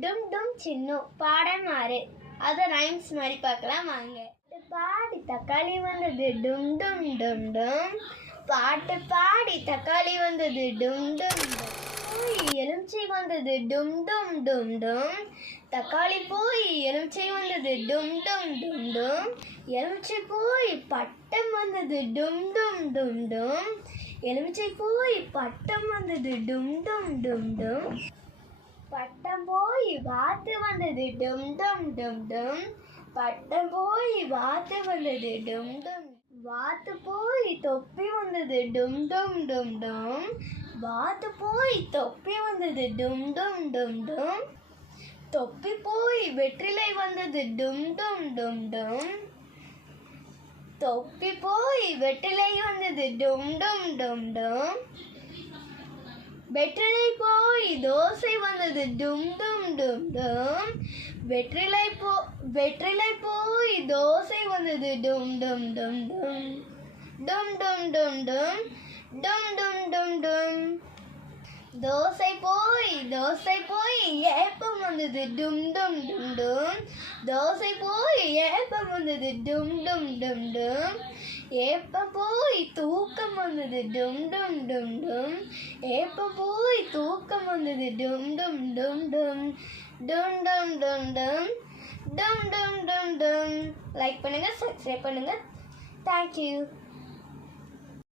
டும் டும் சின்னு பாடம் ஆறு அதை ரைம்ஸ் மாதிரி பார்க்கலாம் வாங்க பாடி தக்காளி வந்தது டும் டும் டும் டும் பாட்டு பாடி தக்காளி வந்தது டும் டும் போய் எலுமிச்சை வந்தது டும் டும் டும் டும் தக்காளி போய் எலுமிச்சை வந்தது டும் டும் டும் டும் எலுமிச்சை போய் பட்டம் வந்தது டும் டும் டும் டும் எலுமிச்சை போய் பட்டம் வந்தது டும் டும் டும் டும் பட்டம் போய் வாத்து வந்தது டும் டும் டும் டும் பட்டம் போய் வாத்து வந்தது டும் டும் வாத்து போய் தொப்பி வந்தது டும் டும் டும் டும் வாத்து போய் தொப்பி வந்தது டும் டும் டும் டும் தொப்பி போய் வெற்றிலை வந்தது டும் டும் டும் டும் தொப்பி போய் வெற்றிலை வந்தது டும் டும் டும் டும் வெற்றிலை போய் தோசை வந்தது டும் டும் டும் டும் வெற்றிலை போ வெற்றிலை போய் தோசை வந்தது டும் டும் டும் டும் டும் டும் டும் டும் டும் டும் டும் டும் தோசை போய் தோசை போய் ஏப்பம் வந்தது டும் டும் டும் டும் தோசை போய் ஏப்பம் வந்தது டும் டும் டும் டும் ஏப்பம் போய் தூக்கம் வந்தது. டும் டும் டும் டும். எப்போ போய் தூக்கம் வந்தது? டும் டும் டும் டும். டும் டும் டும் டும். டும் டும் டும் டும். லைக் பண்ணுங்கள் சப்ஸ்கிரைப் பண்ணுங்கள் தேங்க்யூ